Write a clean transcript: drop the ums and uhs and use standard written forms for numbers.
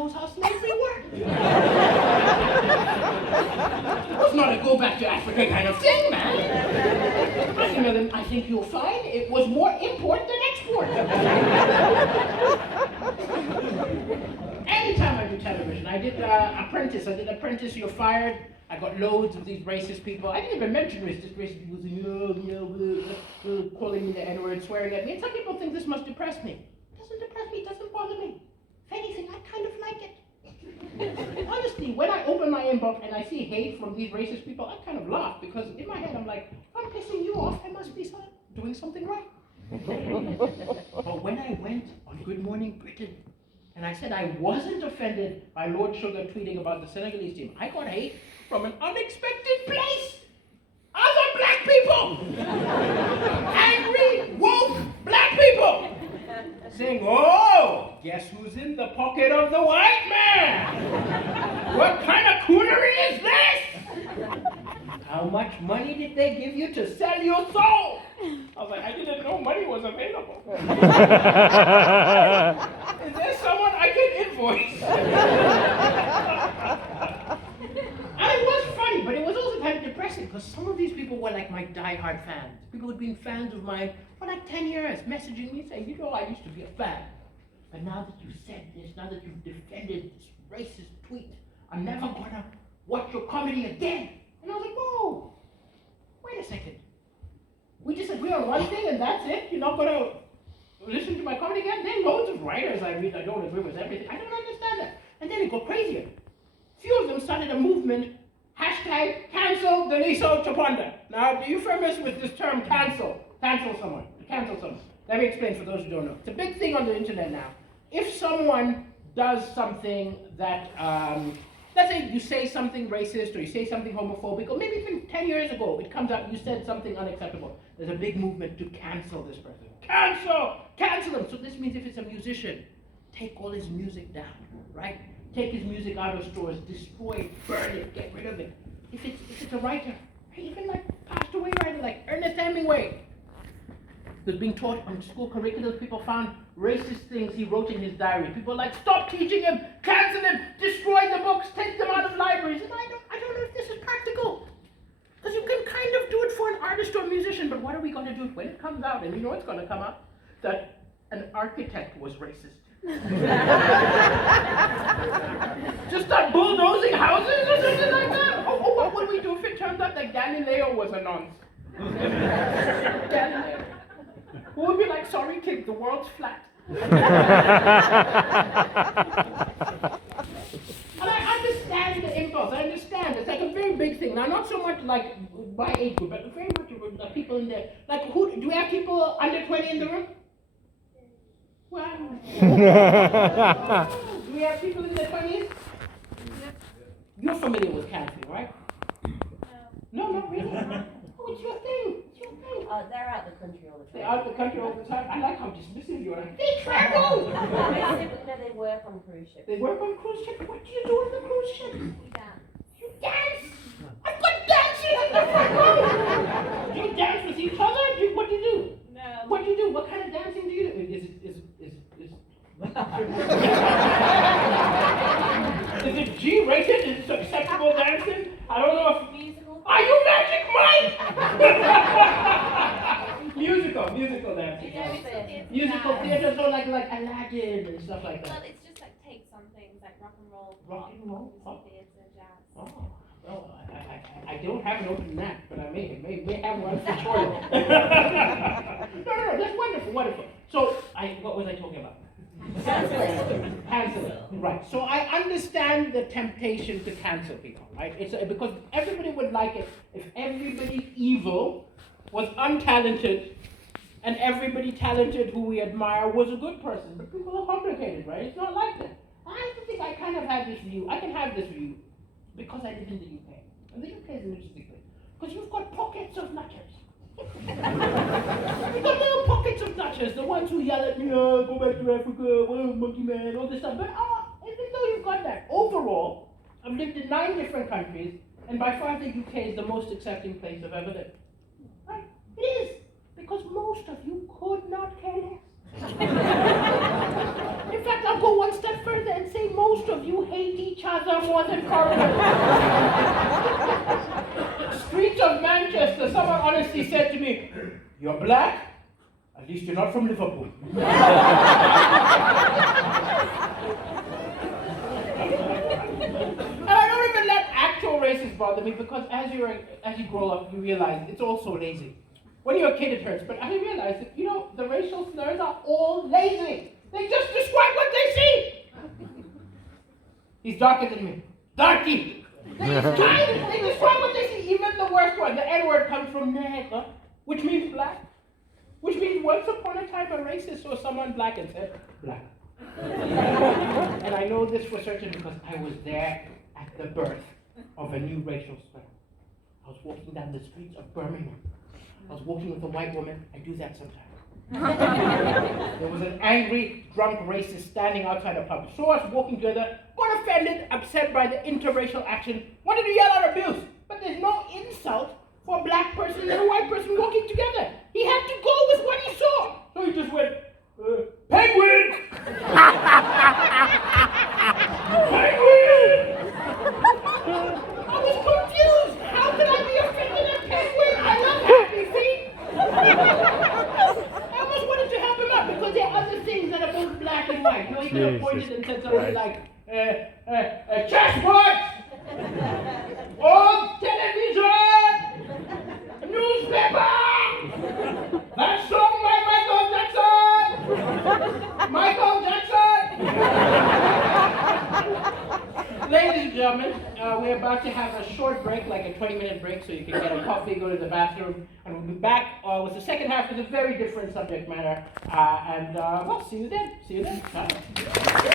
knows how slavery worked. It was not a go back to Africa kind of thing, man. I think you'll find it was more import than export. Anytime I do television, I did Apprentice, You're Fired. I got loads of these racist people. I didn't even mention racist people saying, calling me the N-word, swearing at me. And some people think this must depress me. It doesn't depress me, it doesn't bother me. If anything, I kind of like it. Honestly, when I open my inbox and I see hate from these racist people, I kind of laugh because in my head I'm like, if I'm pissing you off, I must be doing something right. But when I went on Good Morning Britain and I said I wasn't offended by Lord Sugar tweeting about the Senegalese team, I got hate from an unexpected place. Other black people! Angry, woke black people! Saying, oh, guess who's in the pocket of the white man? What kind of coonery is this? How much money did they give you to sell your soul? I was like, I didn't know money was available. Is there someone I can invoice? And it was funny, but it was also kind of depressing because some of these people were like my die-hard fans. People who'd been fans of mine for like 10 years, messaging me saying, I used to be a fan. But now that you said this, now that you've defended this racist tweet, I'm never gonna watch your comedy again. And I was like, whoa, wait a second. We disagree on one thing and that's it? You're not gonna listen to my comedy again? There are loads of writers I read that don't agree with everything. I don't understand that. And then it got crazier. Few of them started a movement, #cancel Daliso Chaponda. Now, are you familiar with this term cancel? Cancel someone. Let me explain for those who don't know. It's a big thing on the internet now. If someone does something that, let's say you say something racist or you say something homophobic, or maybe even 10 years ago, it comes out, you said something unacceptable. There's a big movement to cancel this person. Cancel him. So this means if it's a musician, take all his music down, right? Take his music out of stores, destroy it, burn it, get rid of it. If it's a writer, even like passed away writer like Ernest Hemingway, who's being taught on school curriculums, people found racist things he wrote in his diary. People like, stop teaching him, cancel him, destroy the books, take them out of libraries. And I don't know if this is practical. Because you can kind of do it for an artist or a musician, but what are we going to do when it comes out? And you know what's going to come out? That an architect was racist. Just start bulldozing houses or something like that? Oh, what would we do if it turns out that Galileo was a nonce? Galileo. Who would be like, sorry kid, the world's flat. And I understand the impulse, I understand. It's like a very big thing. Now, not so much like my age group, but very much people in there. Like, do we have people under 20 in the room? Wow. Do we have people in their 20s? You're familiar with canceling, right? No, not really. Oh, it's your thing. They're out the country all the time. They're out the country all the time. I like how dismissive you are. They travel! They work on cruise ships. They work on cruise ships? What do you do on the cruise ship? We dance. You dance? I've got dancers in the front row! Do you dance with each other? What do you do? No. What do you do? What kind of dancing do you do? Is it G-rated? Is it acceptable dancing? I don't know if... Musical. Are you Magic Mike? musical dancing. Musical theater, so like Aladdin and stuff like that. Well, it's just like takes on things like rock and roll, Rock and roll? musical theater, jazz. Oh, well, I don't have an open knack, but I may have one tutorial. No, that's wonderful. So, what was I talking about? Cancel. Right. So I understand the temptation to cancel people, right? It's because everybody would like it if everybody evil was untalented and everybody talented who we admire was a good person. But people are complicated, right? It's not like that. I think I kind of have this view. I can have this view because I live in the UK. And the UK is an interesting place. Because you've got pockets of nutters. You've got little pockets of nutters, the ones who yell at me, oh, go back to Africa, well, monkey man, all this stuff. But even though you've got that, overall, I've lived in 9 different countries, and by far the UK is the most accepting place I've ever lived. Right? It is. Because most of you could not care less. In fact, I'll go one step further and say most of you hate each other more than foreigners. Streets of Manchester, someone honestly said to me, "You're black? At least you're not from Liverpool." And I don't even let actual races bother me because as you grow up, you realize it's all so lazy. When you're a kid, it hurts, but I realized that, the racial slurs are all lazy. They just describe what they see. He's darker than me. Darky. They describe what they see. Even the worst one, the N-word, comes from nigger, which means black. Which means once upon a time a racist saw someone black and said, black. And I know this for certain because I was there at the birth of a new racial slur. I was walking down the streets of Birmingham. I was walking with a white woman. I do that sometimes. There was an angry, drunk racist standing outside a pub. Saw us walking together, got offended, upset by the interracial action, wanted to yell out abuse. But there's no insult for a black person and a white person walking together. He had to go with what he saw. So he just went, penguin! Penguin! I was confused. How could I be offended at penguin? I love happy feet. I almost wanted to help him out because there are other things that are both black and white. He could have pointed and said something like, chessboard! Old television! Newspaper! That song by Michael Jackson! Ladies and gentlemen, we're about to have a short break, like a 20-minute break, so you can get a coffee, go to the bathroom, and we'll be back with the second half with a very different subject matter. And we'll see you then. See you then. Bye.